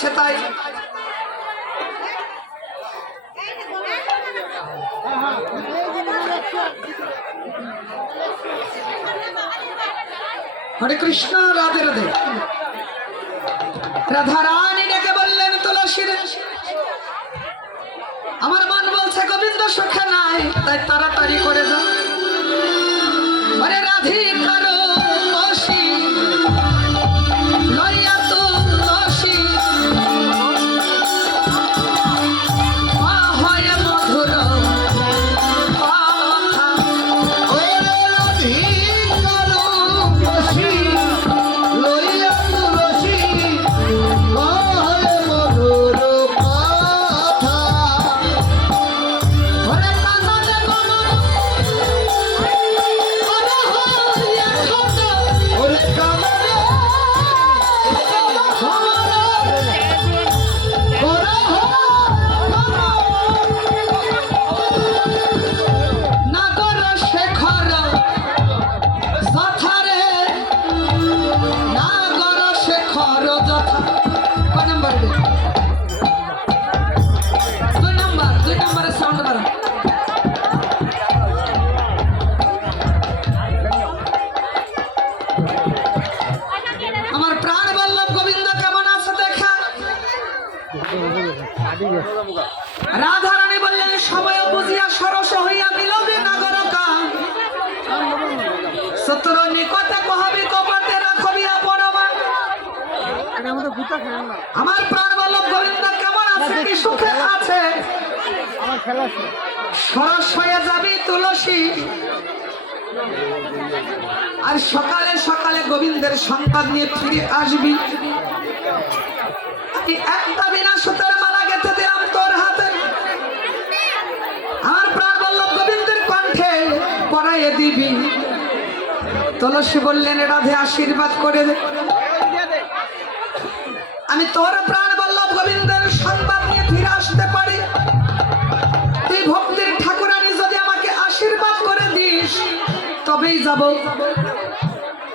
হচ্ছে তাই। হরে কৃষ্ণ, রাধে রাধে। রাধা রানী ডেকে বললেন, তুলসীর, আমার মন বলছে, গোবিন্দ সুখে নাই, তাই তাড়াতাড়ি করে যাও আরে রাধিকার আমার প্রাণ গোবিন্দ, কেমন আছে? কি সুখে আছে? সরস হয়ে যাবি তুলসী। আর সকালে সকালে গোবিন্দের সংবাদ নিয়ে ফিরে আসবি। একটা তুলসী বললেন, রাধে আশীর্বাদ করে দে। আমি তোর প্রাণ বল্লভ গোবিন্দের সংবাদ নিয়ে ফিরে আসতে পারি। তুই ভক্তির ঠাকুরানী, যদি আমাকে আশীর্বাদ করে দিস, তবেই যাব।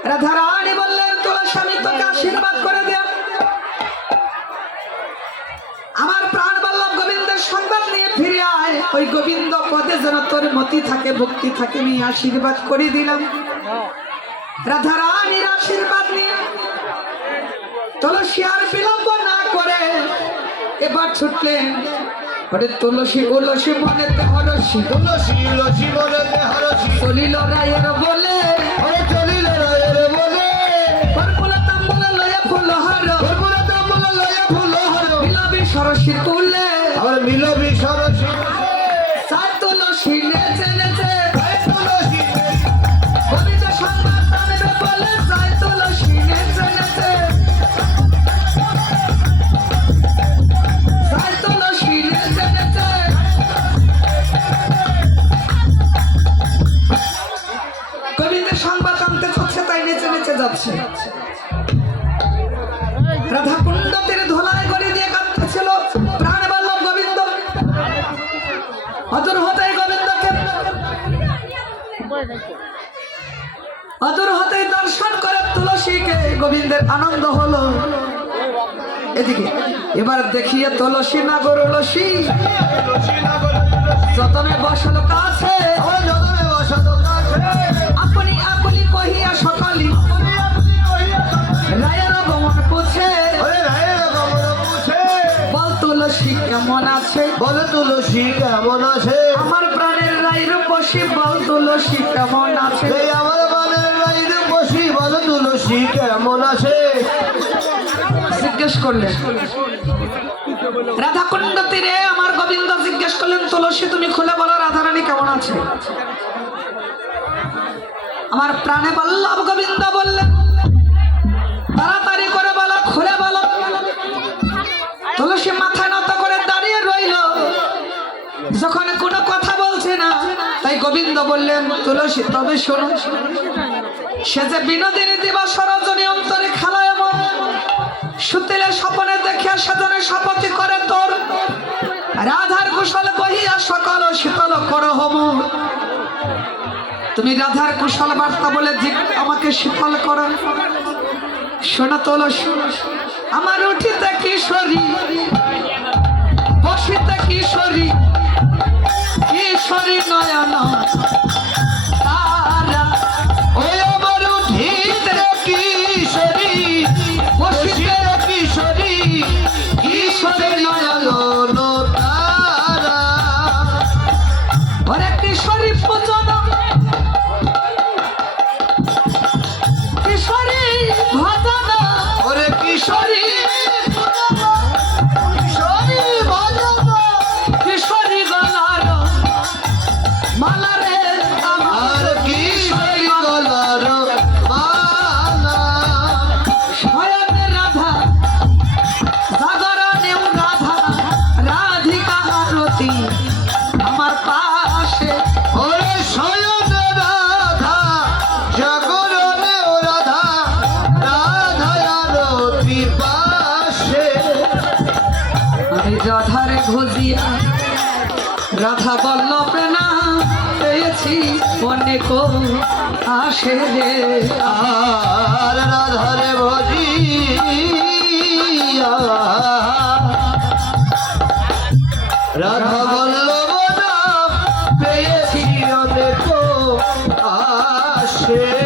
রাধা রানী বললেন, তুলসী, আমি তোকে আশীর্বাদ করে দেব আমার প্রাণ বল্লভ গোবিন্দের সংবাদ নিয়ে ফিরে আয়। ওই গোবিন্দ পদে যেন তোর মতি থাকে, ভক্তি থাকে, আমি আশীর্বাদ করে দিলাম। রাধা রানীর আশীর্বাদ নিয়ে তুলসী আর বিলম্ব না করে এবার ছুটলেন। তুলসী উলসী হরসি তুলসী লসী বলতে হরসী, চলিল রায়ের বলে। চলিল রায়ের বলে, তাম্বুল লয়া ফুল হর। ফুলফুলে তাম্বুলে লইয়া ফুল হর, বিলাবি সরসী তুলে। আবার মিলবি অদূর হতে গোবিন্দকে অদূর হতে দর্শন করে তুলসীকে গোবিন্দের আনন্দ হলো। এদিকে এবার দেখিয়ে তুলসী নাগর লসী। যতনে বসল কাছে যতনে কাছে, আছে। বলে তুলসী কেমন আছে? আমার প্রাণের রায়ের বসি বল তুলসী কেমন আছে? আমার বানের রাইরে বসি বলে তুলসী কেমন আছে? জিজ্ঞেস করলেন রাধাকুণ্ড তীরে আমার গোবিন্দ জিজ্ঞেস করলেন তুলসী তুমি খুলে বলো রাধারানী কেমন আছে? আমার প্রাণে বল্লভ গোবিন্দ বললেন গোবিন্দ বললেন, তুলসী, তবে শোনো, সে যে বিনোদিনী দিবা সরজনী অন্তরে খেলায় এমন। সুতিলে স্বপনে দেখিয়া সেজনে শপথি করে তোর। রাধার কুশল কহিয়া সকল শীতল কর হম তুমি রাধার কুশল বার্তা বলে আমাকে শীতল করো। শোনা তুলসী, আমার উঠিতে কিশোরী বসিতে কিশোরী কিশোরী নয়ন? রে আর রাধারে ভজিয়া। রাধা বল্লভ পেয়েছি অনেক আসে।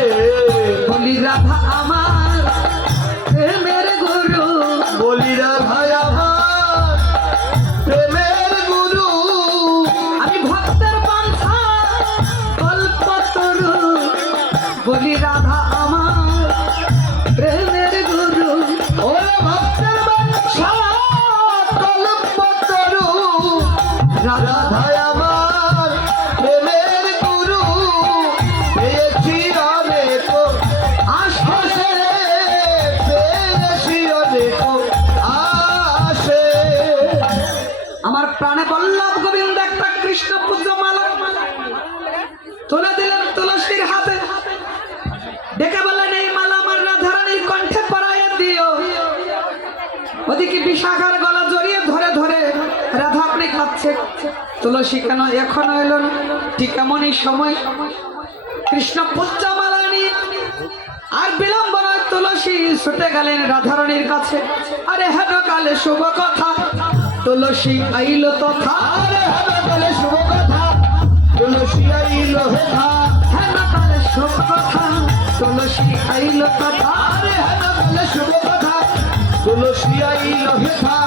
খাচ্ছে তুলসী কেন এখনও এলো না। ঠিক এমনই সময়। কৃষ্ণ পূজ্য আর বিলম্ব নয় তুলসী ছুটে গেলেন রাধারানীর কাছে। আরে হেন কালে শুভ কথা। তুলসী আইল তথা। আরে হবে বলে শুভ কথা। তুলসী আইল হেথা। হেন কালে শুভ কথা। তুলসী আইল তথা। আরে শুভ কথা। তুলসী আইল হেথা।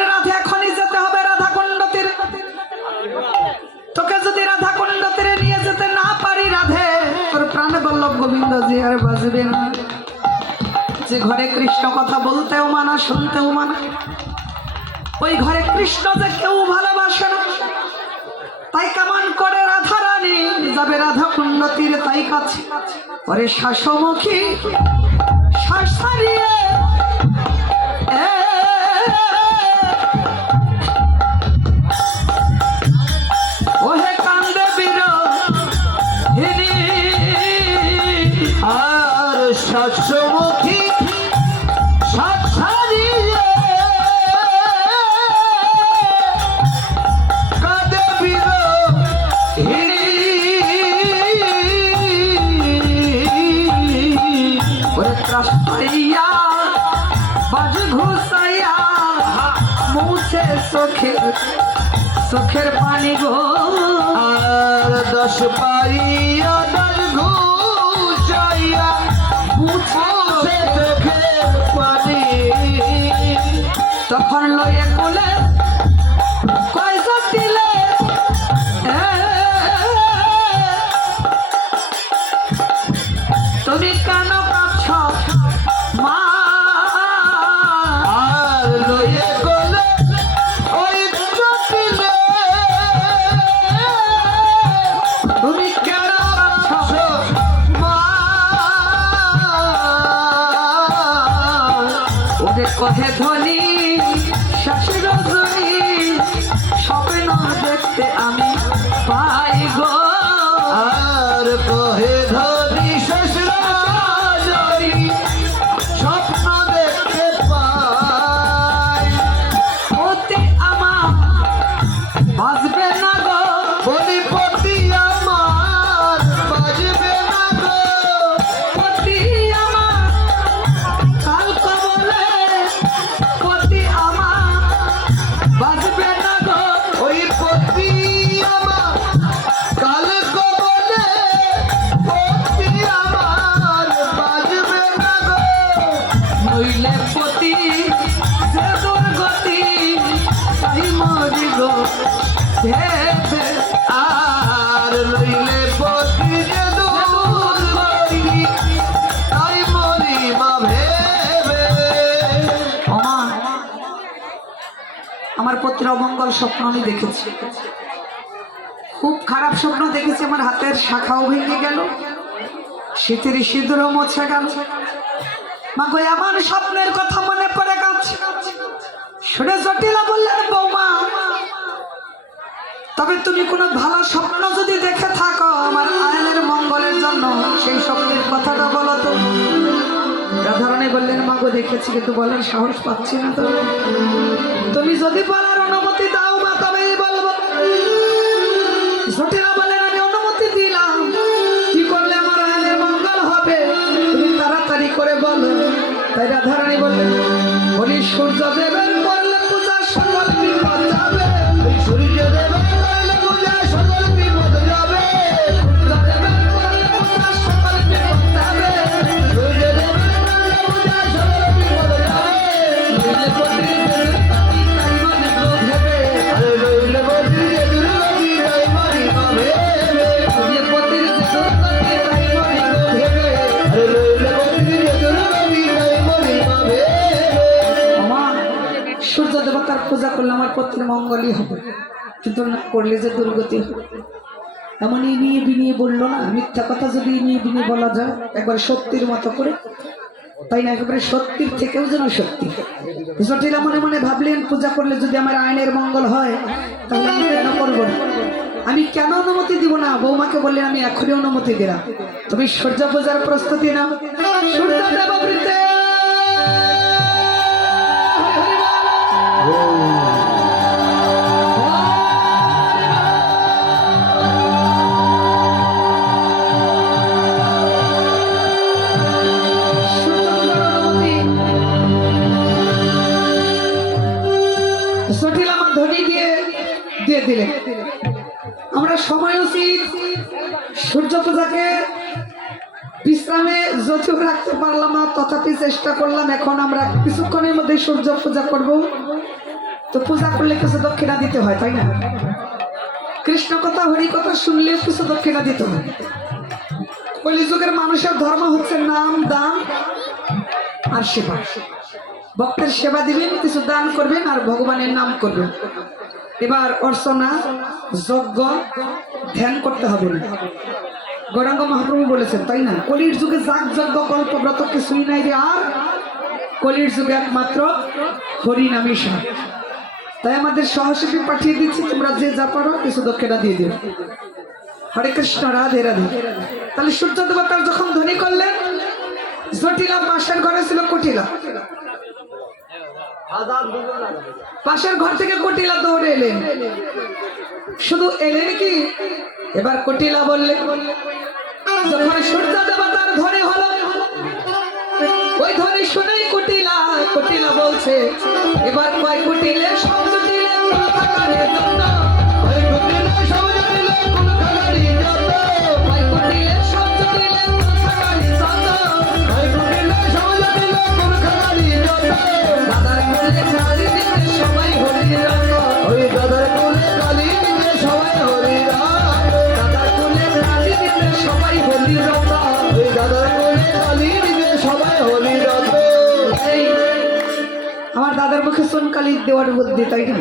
বল্লভ গোবিন্দ আর বাজবে না। যে ঘরে কৃষ্ণ কথা বলতেও মানা, শুনতেও মানা। ওই ঘরে কৃষ্ণ যে কেউ ভালোবাসে না। তাই কেমন করে রাধা রানী যাবে রাধা কুণ্ড তাই কাছে। ওরে শাসমুখী ছাড়িয়ে মুছে চোখের চোখের পানি গো। আর দশ পাইয়া দশ ঘুচাইয়া মুছে মুছে চোখের পানি। তখন লয়ে কোলে পথে ধনি শাশি রজনী স্বপ্ন দেখতে আমি পাই গো। আর কহে ধনী স্বপ্ন আমি দেখেছি। খুব খারাপ স্বপ্ন দেখেছি, আমার হাতের শাখাও ভেঙে গেল। শীতের সিঁদুরও মোছে গেল। মা গো আমার স্বপ্নের কথা মনে পড়ে গেছে। শুনে জটিলা বললেন, বৌমা, তবে তুমি কোনো ভালো স্বপ্ন যদি দেখে থাকো, আমার আয়নের মঙ্গলের জন্য, সেই স্বপ্নের কথাটা বলো তো। রাধারণী বললেন মা গো দেখেছি, কিন্তু বলার সাহস পাচ্ছি না তো। তুমি যদি বলার অনুমতি দাও বা তবেই বলব। জটিলা বলেন, আমি অনুমতি দিলাম। কি করলে আমার আইনের মঙ্গল হবে? তুমি তাড়াতাড়ি করে বলো। তাই রাধারানী বললেন বলি সূর্য দেবেন পত্রের হবে কিন্তু না করলে যে দুর্গতি হবে। এমন এই নিয়ে বিনিয়ে বলল না, মিথ্যা কথা যদি নিয়ে বিনিয়ে বলা যায়, একবার সত্যির মতো করে। তাই না, একেবারে সত্যির থেকেও যেন সত্যি। জটিলা মনে মনে ভাবলেন, পূজা করলে যদি আমার আইনের মঙ্গল হয়, তাহলে আমি কেন করব না। আমি কেন অনুমতি দিব না? বৌমাকে বললেন, আমি এখনই অনুমতি দিলাম। তুমি সূর্য পূজার প্রস্তুতি নাও। সূর্য দেববৃতে। দিলে। আমরা সময় উচিত সূর্য পূজাকে বিশ্রামে যদিও রাখতে পারলাম না, তথাপি চেষ্টা করলাম, এখন আমরা কিছুক্ষণের মধ্যে সূর্য পূজা করব। তো পূজা করলে কিছু দক্ষিণা দিতে হয়, তাই না? কৃষ্ণ কথা, হরি কথা শুনলেও কিছু দক্ষিণা দিতে হয়। কলিযুগের মানুষের ধর্ম হচ্ছে নাম, দান আর সেবা। ভক্তের সেবা দিবেন, কিছু দান করবেন আর ভগবানের নাম করবেন। এবার অর্চনা, যজ্ঞ, ধ্যান করতে হবে না। গৌরাঙ্গ মহাপ্রভু বলেছেন, তাই না? কলির যুগে যাগ যজ্ঞ কল্পব্রত কিছুই নাই রে আর। কলির যুগে একমাত্র হরি নামই সার তাই আমাদের সহশিল্পী পাঠিয়ে দিচ্ছি, তোমরা যে যা পারো কিছু দক্ষিণা দিয়ে দিও। হরে কৃষ্ণ, রাধে রাধে। তাহলে সূর্য দেবতার যখন ধ্বনি করলেন, জটিলা পাশের ঘরে ছিল কটিলা। পাশের ঘর থেকে কটিলা দৌড়ে এলেন। শুধু এলেন কি? এবার কটিলা বললেন, যখন সূর্য দেবতার ধরে হলো, ওই ধরে শুনেই কুটিলা কুটিলা বলছে, এবার কয় কুটিলে সব কুটিলে কথা কানের জন্য? সোনকালি দেওয়ার বুদ্ধি তাই না?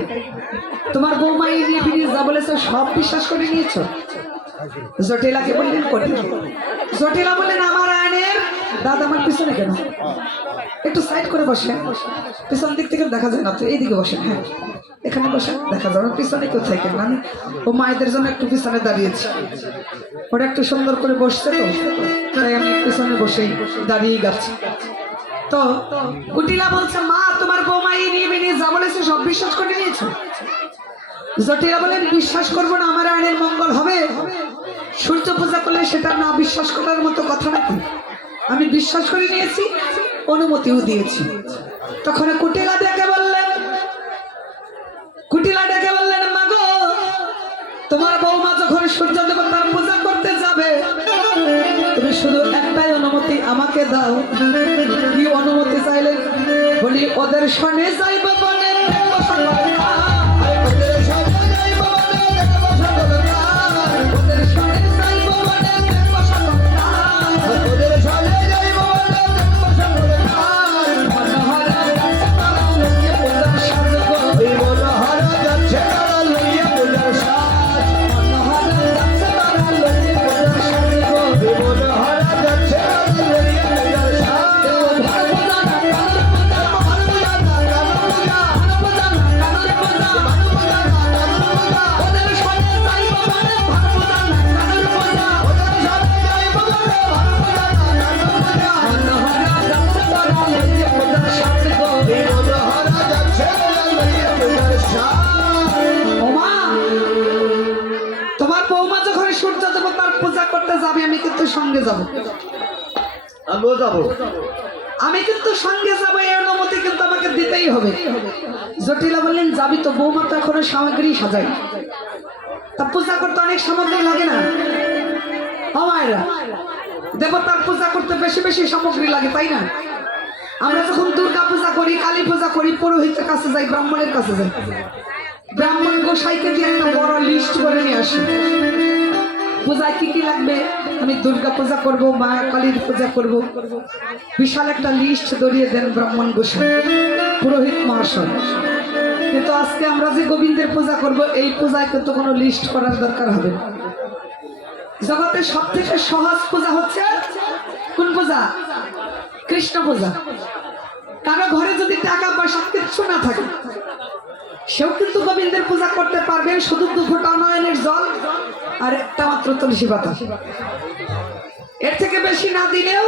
তোমার বৌমা এই নিয়ে বিনিয়ে যা বলেছে, সব বিশ্বাস করে নিয়েছো? জটিলাকে বললেন কঠিন জটিলা বললেন, আমার আয়নের দাদা আমার পিছনে কেন? একটু সাইড করে বসে। পিছন দিক থেকে দেখা যায় না, তো এইদিকে বসেন হ্যাঁ। এখানে বসে দেখা যাবে পিছনে কেউ থাকে আমি ও মায়েদের জন্য একটু পিছনে দাঁড়িয়েছি। ওরা একটু সুন্দর করে বসছে তো, তাই আমি পিছনে বসেই দাঁড়িয়ে যাচ্ছি তো কুটিলা বলছে, মা, তোমার বৌমা এই নিয়ে বেরিয়ে যা বলেছে সব বিশ্বাস করে নিয়েছো? জটিলা বলেন বিশ্বাস করব না, আমার আইনের মঙ্গল হবে। সূর্য পূজা করলে সেটা না বিশ্বাস করার মতো কথা নাকি? আমি বিশ্বাস করে নিয়েছি, অনুমতিও দিয়েছি। তখন কুটিলা ডেকে বললেন, কুটিলা ডেকে বললেন, মাগো, তোমার বৌমা যখন সূর্য দেবতার পূজা করতে যাবে তুমি শুধু একটাই অনুমতি আমাকে দাও। কি অনুমতি চাইলে বলি ওদের সনে যাই সঙ্গে যাব এই অনুমতি কিন্তু আমাকে দিতেই হবে। জটিলা বললেন, যাবি তো, বৌমা তো এখনও সামগ্রী সাজাই তা পূজা করতে অনেক সামগ্রী লাগে না? ও মায়েরা, দেবতার পূজা করতে বেশি বেশি সামগ্রী লাগে, তাই না? আমরা যখন দুর্গা পূজা করি, কালী পূজা করি, পুরোহিতের কাছে যাই, ব্রাহ্মণের কাছে যাই। ব্রাহ্মণ গোসাইকে দিয়ে একটা বড় লিস্ট করে নিয়ে আসি। পূজায় কি কি লাগবে? আমি দুর্গা পূজা করব মায়া কালীর পূজা করব। বিশাল একটা লিস্ট ধরিয়ে দেন ব্রাহ্মণ গোসাই পুরোহিত মহাশয়। কিন্তু আজকে আমরা যে গোবিন্দের পূজা করব, এই পূজায় কিন্তু কোনো লিস্ট করার দরকার হবে জগতের সব থেকে সহজ পূজা হচ্ছে কোন পূজা? কৃষ্ণ পূজা। কারও ঘরে যদি টাকা পয়সা কিচ্ছু না থাকে। সেও কিন্তু গোবিন্দের পূজা করতে পারবে শুধু দু ফোঁটা নয়নের জল আর একটা মাত্র তুলসী পাতা। এর থেকে বেশি না দিলেও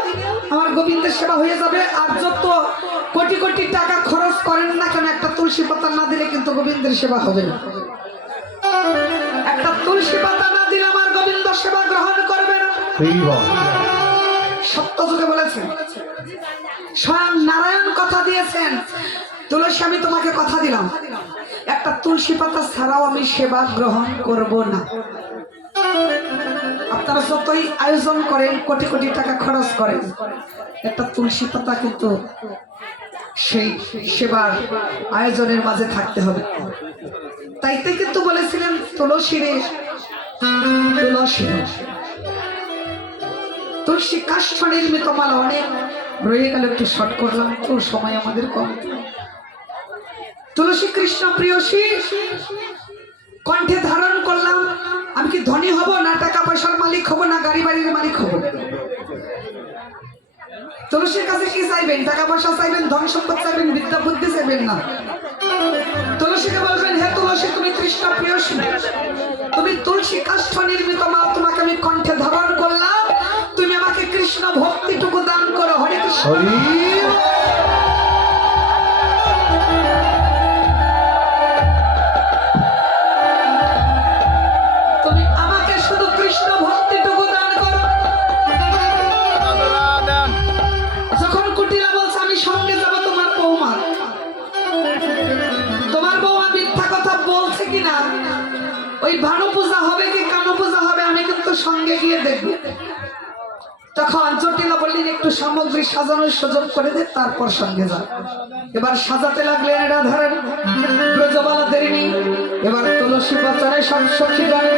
আমার গোবিন্দের সেবা হয়ে যাবে আর যত কোটি কোটি টাকা খরচ করেন না কেন একটা তুলসী পাতা না দিলে কিন্তু গোবিন্দের সেবা হবে না। একটা তুলসী পাতা না দিলে আমার গোবিন্দ সেবা গ্রহণ করবে না। সত্য যুগে বলেছেন স্বয়ং নারায়ণ কথা দিয়েছেন। তুলসী, আমি তোমাকে কথা দিলাম। একটা তুলসী পাতা ছাড়াও আমি সেবা গ্রহণ করব না। আপনারা যতই আয়োজন করেন, কোটি কোটি টাকা খরচ করেন, একটা তুলসী পাতা কিন্তু সেই সেবার আয়োজনের মাঝে থাকতে হবে। তাইতে কিন্তু বলেছিলেন তুলসী রে তুলসী। তুলসী কাষ্ঠ নির্মিত মালা, অনেক রয়ে গেল একটু শর্ট করলাম তো সময় আমাদের কম। তুলসী কৃষ্ণ প্রিয়সী কণ্ঠে ধারণ করলাম, আমি কি ধনী হব না টাকা পয়সার মালিক হব না গাড়ি বাড়ির মালিক হব? তুলসীর কাছে কি চাইবেন? টাকা পয়সা চাইবেন, ধন সম্পদ চাইবেন, বিদ্যা বুদ্ধি চাইবেন না? তুলসীকে বলবেন, হে তুলসী, তুমি কৃষ্ণ প্রিয়সী তুমি তুলসী কাষ্ঠ নির্মিত মা, তোমাকে আমি কণ্ঠে ধারণ করলাম। কৃষ্ণ ভক্তিটুকু দান করো হরে কৃষ্ণ। হরি। তুমি আমাকে শুধু কৃষ্ণ ভক্তিটুকু দান করো। যখন কুটিলা বলছে আমি সঙ্গে যাব তোমার বৌমা। তোমার বৌমা মিথ্যা কথা বলছে কিনা? ওই ভানু পূজা হবে কি কানু পূজা হবে আমি কিন্তু সঙ্গে গিয়ে দেখব। তখন জটিলা বললেন একটু সামগ্রী সাজানোর সুযোগ করে দে, তারপর সঙ্গে যা। এবার সাজাতে লাগলেন এটা ধরেন ব্রজবালা দেরিনি এবার তুলসী পাচারে সব সখী গানে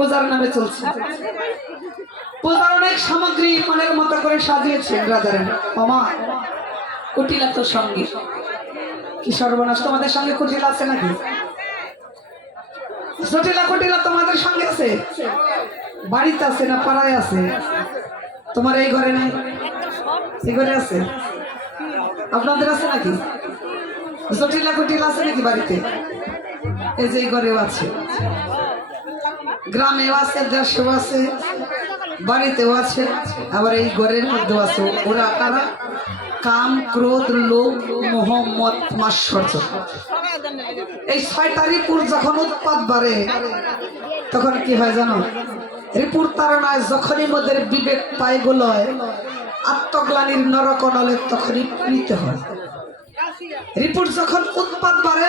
পূজার নামে চলছে। পূজার অনেক সামগ্রী মনের মতো করে সাজিয়েছেন রাজারা মামা কুটিলা তো সঙ্গে। কি সর্বনাশ, তোমাদের সঙ্গে কুটিলা আছে নাকি? জটিলা কুটিলা তোমাদের সঙ্গে আছে? বাড়িতে আছে না পাড়ায় আছে? তোমার এই ঘরে নেই? এই ঘরে আছে? আপনাদের আছে নাকি? জটিলা কুটিলা আছে নাকি বাড়িতে? এই যে এই ঘরেও আছে। গ্রামেও আছে, দেশেও আছে, বাড়িতেও আছে, আবার এই ঘরের মধ্যেও আছে। ওরা কারা কাম, ক্রোধ, লোভ, মোহাম্মদ মাশ্বর্য এই ছয়টা রিপুর যখন উৎপাদ বাড়ে, তখন কি হয় জানো? রিপুর তারণায় যখনই মোদের বিবেক পায় গোলয় আত্মগ্লানির নরকনলে তখনই নিতে হয়। রিপুর যখন উৎপাদ বাড়ে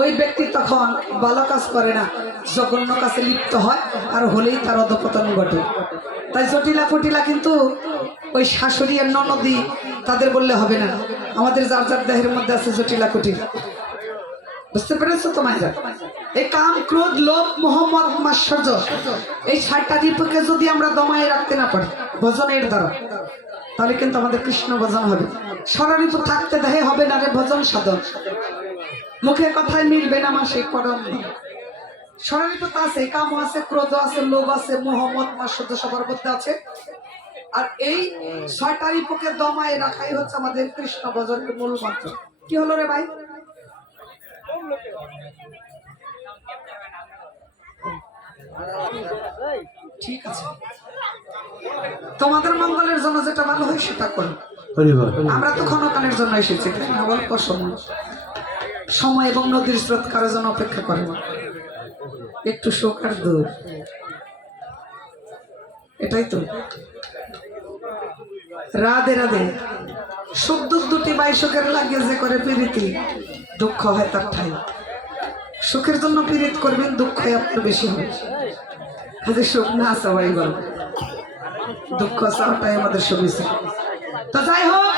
ওই ব্যক্তি তখন ভালো কাজ করে না, জঘন্য কাছে লিপ্ত হয় আর হলেই তার অধপতন ঘটে। তাই জটিলা ফটিলা কিন্তু ওই শাশুড়ি আর ননদি তাদের বললে হবে না। আমাদের যার যার দেহের মধ্যে আছে জটিলা কুটিলা বুঝতে পেরেছ তো, মায়েরা? এই কাম, ক্রোধ, লোভ, মোহাম্মদ মাশ্চর্য এই ষাটটা দীপকে যদি আমরা দমায় রাখতে না পারি, ভজনের দ্বারা, তাহলে কিন্তু আমাদের কৃষ্ণ ভজন হবে। স্বরূপ থাকতে দেহে হবে না রে ভজন সাধন। মুখের কথায় মিলবে না আমার সেই করণ স্বরূপ তো আছে কাম আছে ক্রোধ আছে লোভ আছে মোহাম্মদ মাশ্চর্য সবার মধ্যে আছে। আর এই ছয়টা রিপুকে দমায় রাখাই হচ্ছে আমাদের কৃষ্ণ ভজনের মূল মন্ত্র। কি হলো রে ভাই? ঠিক আছে। তোমাদের মঙ্গলের জন্য যেটা ভালো হয় সেটা করো। আমরা তো ক্ষণকালের জন্য এসেছি তাই না? অল্প সময়। সময় এবং নদীর স্রোত কারোর জন্য অপেক্ষা করে না। একটু শোক আর দূর। এটাই তো। রাধে রাধে। সুখ দুঃখ দুটি বাই সুখের লাগিয়ে যে করে প্রীতি, দুঃখ হয় তার ঠাই। সুখের জন্য পীড়িত করবেন দুঃখ আপনার বেশি হবে। কাজে সুখ না সবাই বল দুঃখ চাওয়াটাই আমাদের সুবিধা তো যাই হোক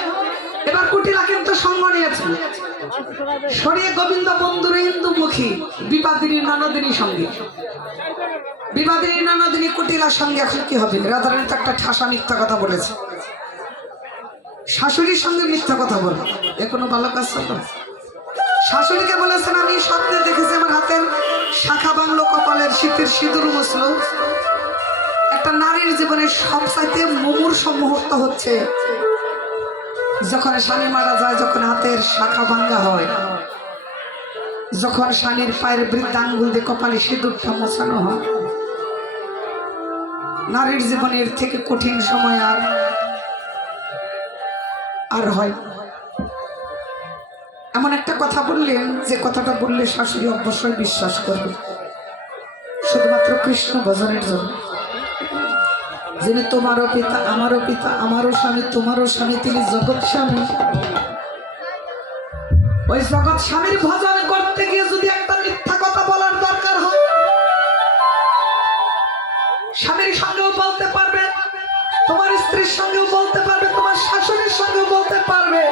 এবার কুটিলা কিন্তু সঙ্গ নিয়েছে। সরিয়ে গোবিন্দ বন্ধুর হিন্দুমুখী বিবাদিনী ননদিনী সঙ্গে। বিবাদিনী ননদিনী কুটিলার সঙ্গে এখন কি হবে? রাধারানী তো একটা ঠাসা মিথ্যা কথা বলেছে। শাশুড়ির সঙ্গে মিথ্যা কথা বলে এ কোনো ভালো কাজ তো শাশুড়িকে বলেছেন, আমি স্বপ্নে দেখেছি আমার হাতের শাখা বাংলো কপালের শীতের সিঁদুর মুসলো একটা নারীর জীবনে সবচাইতে মুমূর্ষ মুহূর্ত হচ্ছে যখন স্বামী মারা যায়, যখন হাতের শাখা ভাঙ্গা হয়, যখন স্বামীর পায়ের বৃদ্ধাঙ্গুল দিয়ে কপালে সিঁদুরটা মোছানো হয়, নারীর জীবনের থেকে কঠিন সময় আর আর হয়। এমন একটা কথা বললেন, যে কথাটা বললে শাশুড়ি অবশ্যই বিশ্বাস করবে। শুধুমাত্র কৃষ্ণ ভজনের জন্য। যিনি তোমারও পিতা, আমারও পিতা, আমারও স্বামী, তোমারও স্বামী, তিনি জগৎ স্বামী। ওই জগৎ স্বামীর ভজন করতে গিয়ে যদি একটা মিথ্যা কথা বলার দরকার হয়, স্বামীর সঙ্গেও বলতে পারবে, তোমার স্ত্রীর সঙ্গেও বলতে পারবে, তোমার শাশুড়ির সঙ্গেও বলতে পারবে।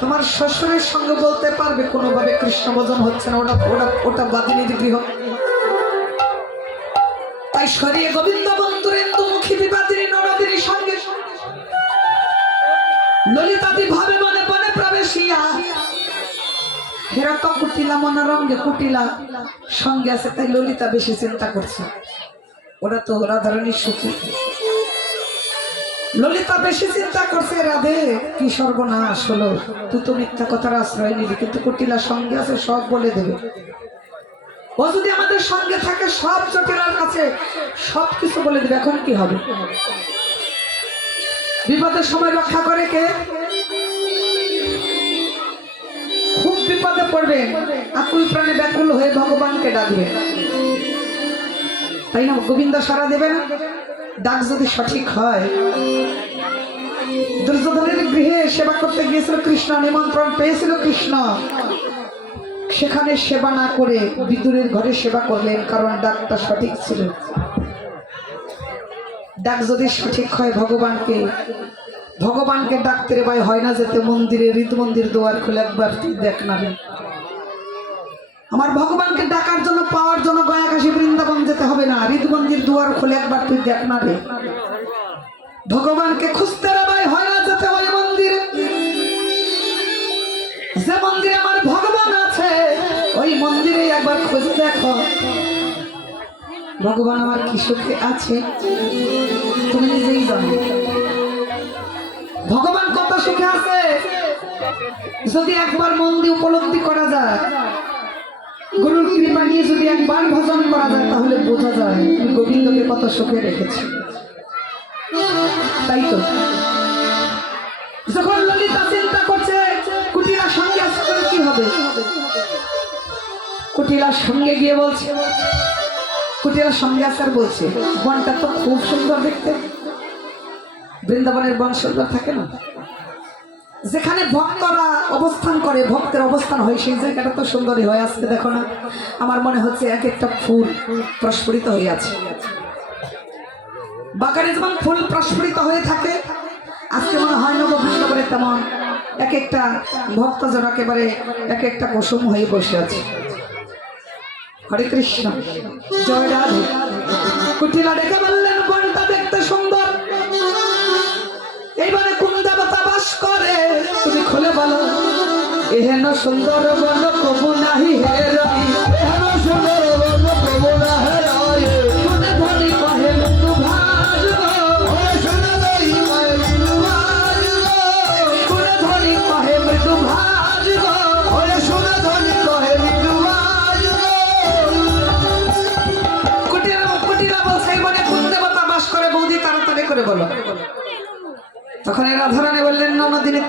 তোমার শ্বশুরের সঙ্গে বলতে পারবে, কোনোভাবে কৃষ্ণ ভজন হচ্ছে না, ওটা ওটা ওটা বাদিনীর গৃহ। তাই সরিয়ে গোবিন্দ বন্ধুর মুখী বিবাদিনী ননদিনীর সঙ্গে ললিতাদি ভাবে মনে মনে প্রবেশিয়া। হেরত কুটিলা, মনোরঙ্গে কুটিলা সঙ্গে আছে, তাই ললিতা বেশি চিন্তা করছে। ওরা তো রাধারণীর সুখী। ললিতা বেশি চিন্তা করছে, রাধে, কি সর্বনাশ হলো? তুই তো মিথ্যা কথার আশ্রয় নিবি কিন্তু কুটিলা সঙ্গে আছে, সব বলে দেবে। ও যদি আমাদের সঙ্গে থাকে, সব জটিলার কাছে সব কিছু বলে দেবে। এখন কি হবে? বিপদের সময় রক্ষা করে কে? খুব বিপদে পড়বে। আকুল প্রাণে ব্যাকুল হয়ে ভগবানকে ডাকবে। তাই না? গোবিন্দ সারা দেবে না? ডাক যদি সঠিক হয়। দুর্যোধনের গৃহে সেবা করতে গিয়েছিল কৃষ্ণ, নিমন্ত্রণ পেয়েছিল কৃষ্ণ। সেখানে সেবা না করে বিদুরের ঘরে সেবা করলেন, কারণ ডাকটা সঠিক ছিল। ডাক যদি সঠিক হয় ভগবানকে ভগবানকে ডাকতে ভাই, হয় না যেতে মন্দিরে হৃদ মন্দির দোয়ার খুলে একবার তুই দেখ না আমার ভগবানকে ডাকার জন্য, পাওয়ার জন্য গয়াকাশী বৃন্দাবন যেতে হবে না হৃদগঞ্জের দুয়ার খুলে একবার তুই দেখ না রে। ভগবানকে খুঁজতে রে ভাই, হয় না যেতে হয় মন্দিরে। যে মন্দিরে আমার ভগবান মন্দিরে একবার খোঁজ দেখো। ভগবান আমার কি সুখে আছে? তুমি নিজেই জানো। ভগবান কত সুখে আছে? যদি একবার মন দিয়ে উপলব্ধি করা যায়, গুরুর কৃপা নিয়ে যদি একবার ভজন করা যায়, তাহলে বোঝা যায় গোবিন্দকে কত সুখে রেখেছি। তাই তো? কুটিলার সঙ্গে গিয়ে বলছে, কুটিলার সঙ্গে আসার বলছে, বনটা তো খুব সুন্দর দেখতে। বৃন্দাবনের বন সুন্দর থাকে না? যেখানে ভক্তরা অবস্থান করে, ভক্তের অবস্থান হয়, সেই জায়গাটা তো সুন্দরই হয়। আজকে দেখো না, আমার মনে হচ্ছে এক একটা ফুল প্রস্ফুরিত হয়ে আছে। বাগানে যেমন ফুল প্রস্ফুরিত হয়ে থাকে, আজকে মনে হয় নব বৃন্দাবনে তেমন এক একটা ভক্তজন একেবারে এক একটা কুসুম হয়ে বসে আছে। হরে কৃষ্ণ। জয় রাধে। কুটিলা ডেকে বললেন, বনটা দেখতে সুন্দর। এইবারে কোন দেবতা বাস করে? তুমি খুলে বলো। এহেন সুন্দর বন কবু নাহি হে রবি। এহেন সুন্দর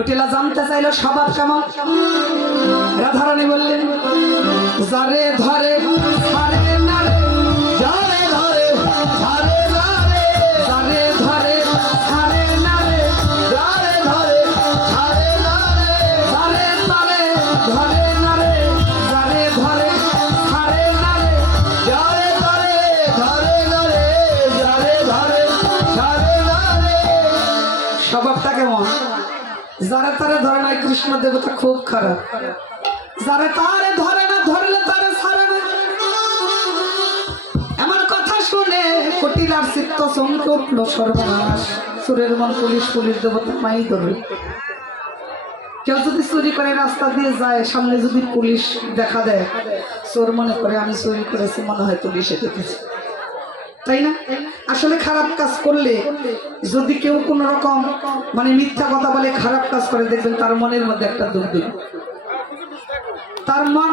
কুটিলা জানতে চাইলো সবার কেমন? রাধারানী বললেন যারে ধরে দেবতা খুব খারাপ। যারা তারে ধরে না, ধরলে তারে ছাড়ে না। আমার কথা শুনে কটিলার চিত্ত চমকে উঠল সর্বনাশ। সুরের মন পুলিশ পুলিশ দেবতা মাই ধরবে কেউ যদি চুরি করে রাস্তা দিয়ে যায়, সামনে যদি পুলিশ দেখা দেয়, চোর মনে করে, আমি চুরি করেছি, মনে হয় পুলিশে দেখেছে তাই না? আসলে খারাপ কাজ করলে যদি কেউ কোনো রকম মানে মিথ্যা কথা বলে খারাপ কাজ করে, দেখবেন তার মনের মধ্যে একটা দুর্দিন তার মন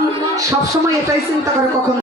সবসময় এটাই চিন্তা করে কখন